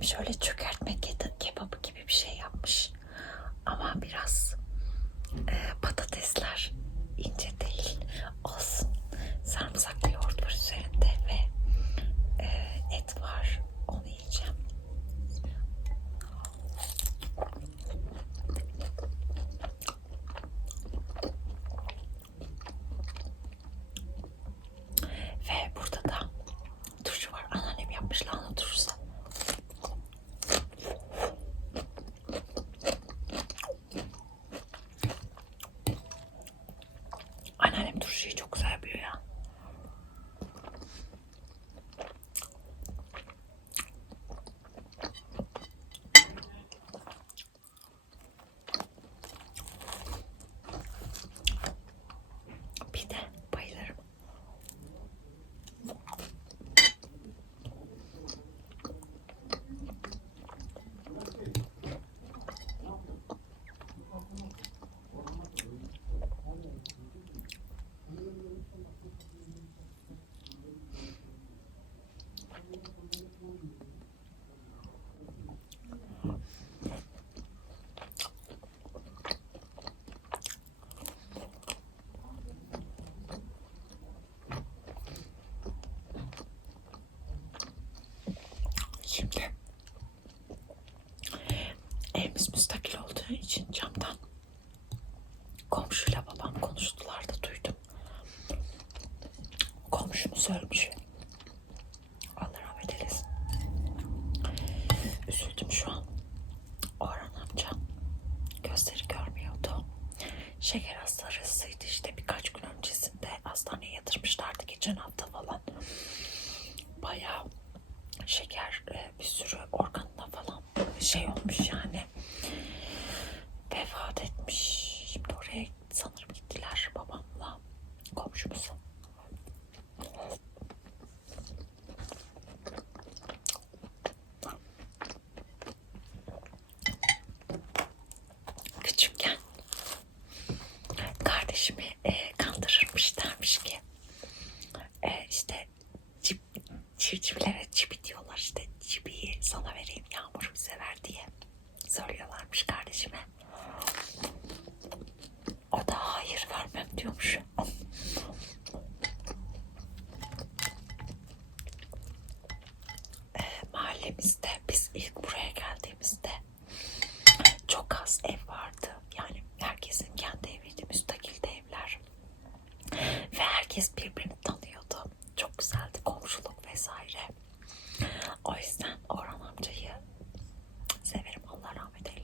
Şöyle çöker. komşumuz. Küçükken kardeşimi e, ki e, işte cip, çivcivlere çipi diyorlar işte çipiyi sana vereyim yağmurum sever diye söylüyorlarmış kardeşime. O da hayır vermem diyormuş.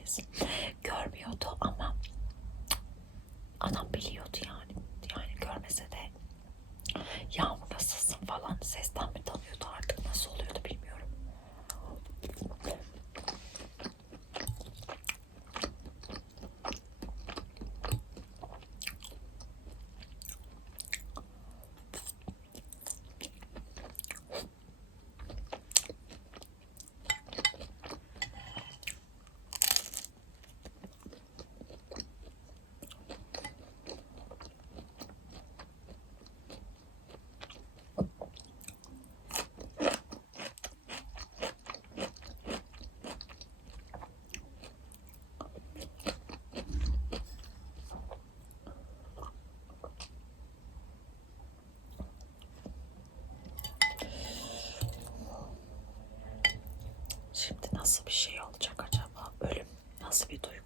herkes görmüyordu ama adam biliyordu yani. Yani görmese de yağmur nasılsın? falan. Sesten Şimdi nasıl bir şey olacak acaba? Ölüm nasıl bir duygu?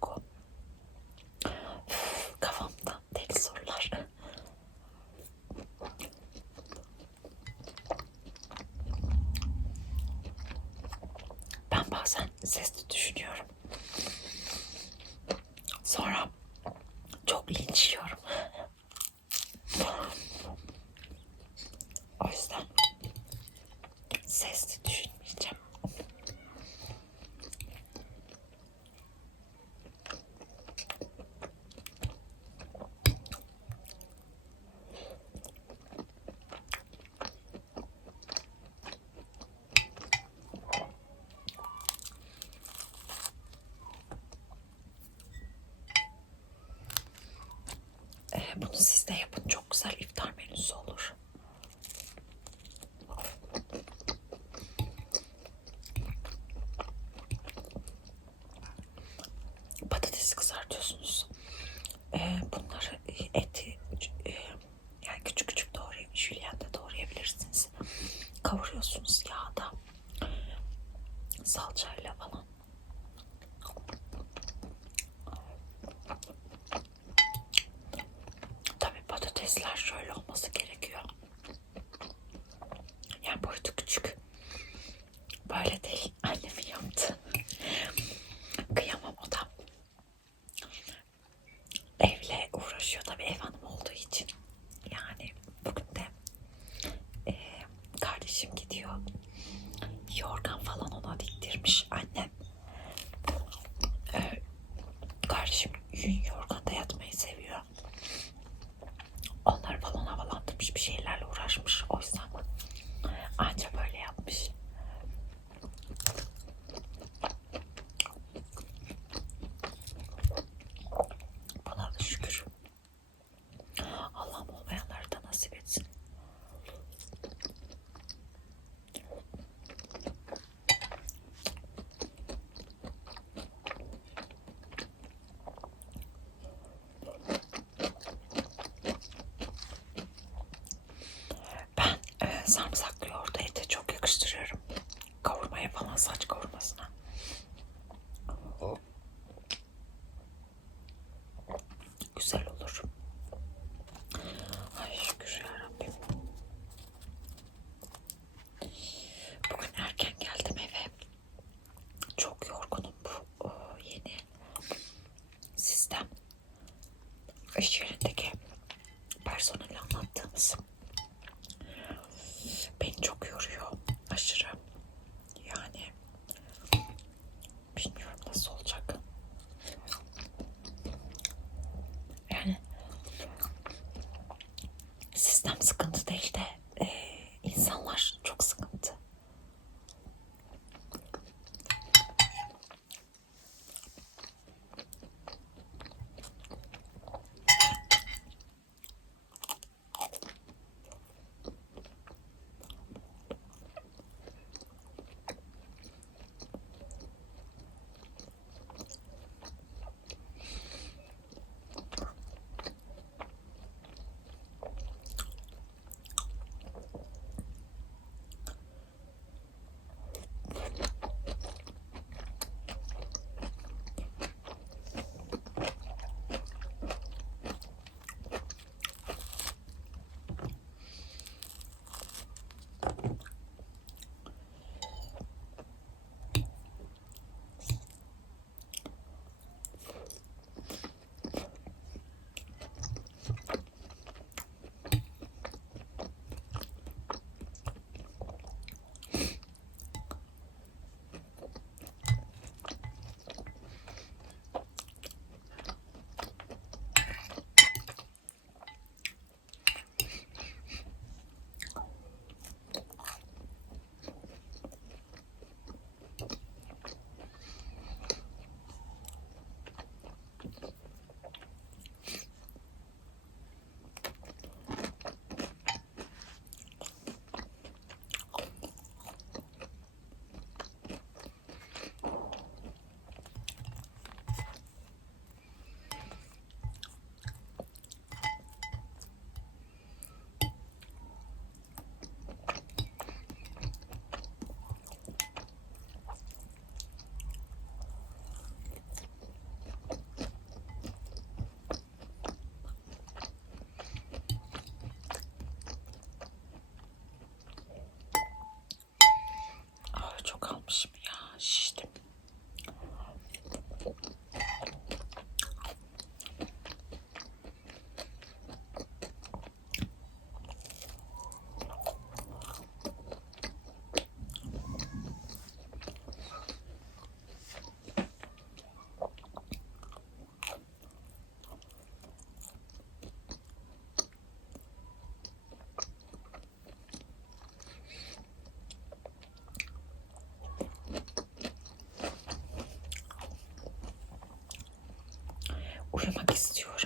siz de yapın. Çok güzel iftar menüsü olur. Bizler şöyle olması gerekiyor. Sıkıntı değil de Uyumak istiyorum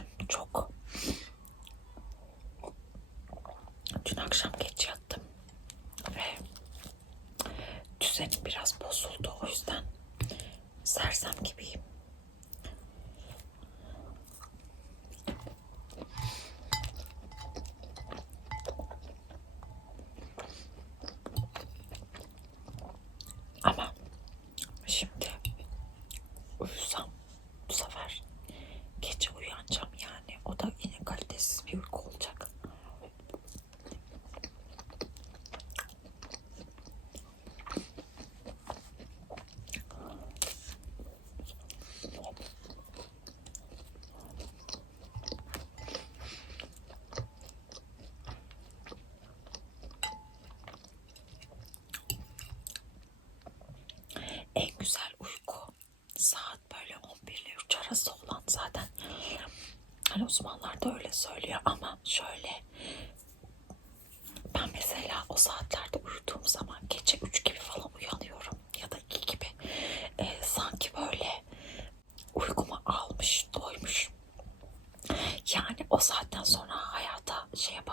güzel uyku. Saat böyle 11'li 3 arası olan zaten. Hani uzmanlar da öyle söylüyor ama şöyle. Ben mesela o saatlerde uyuduğum zaman gece 3 gibi falan uyanıyorum ya da 2 gibi. E, sanki böyle uykumu almış doymuş. Yani o saatten sonra hayata şeye bak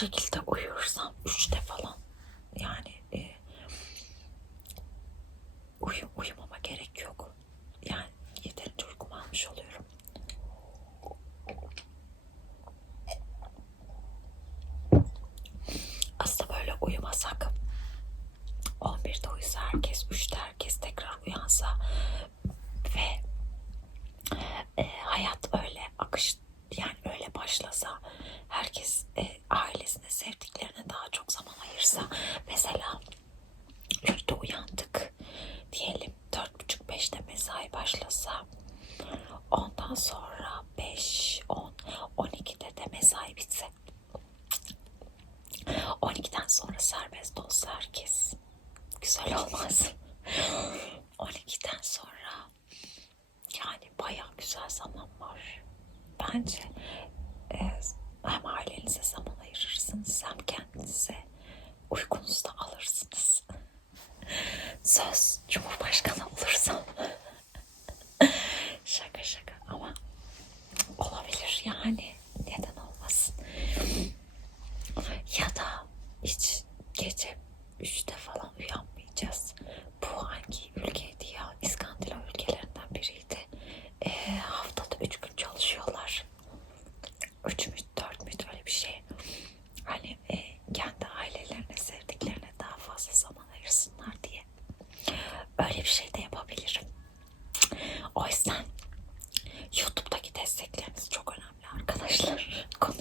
Hoşçakalın. böyle bir şey de yapabilirim. O yüzden YouTube'daki destekleriniz çok önemli arkadaşlar. Konu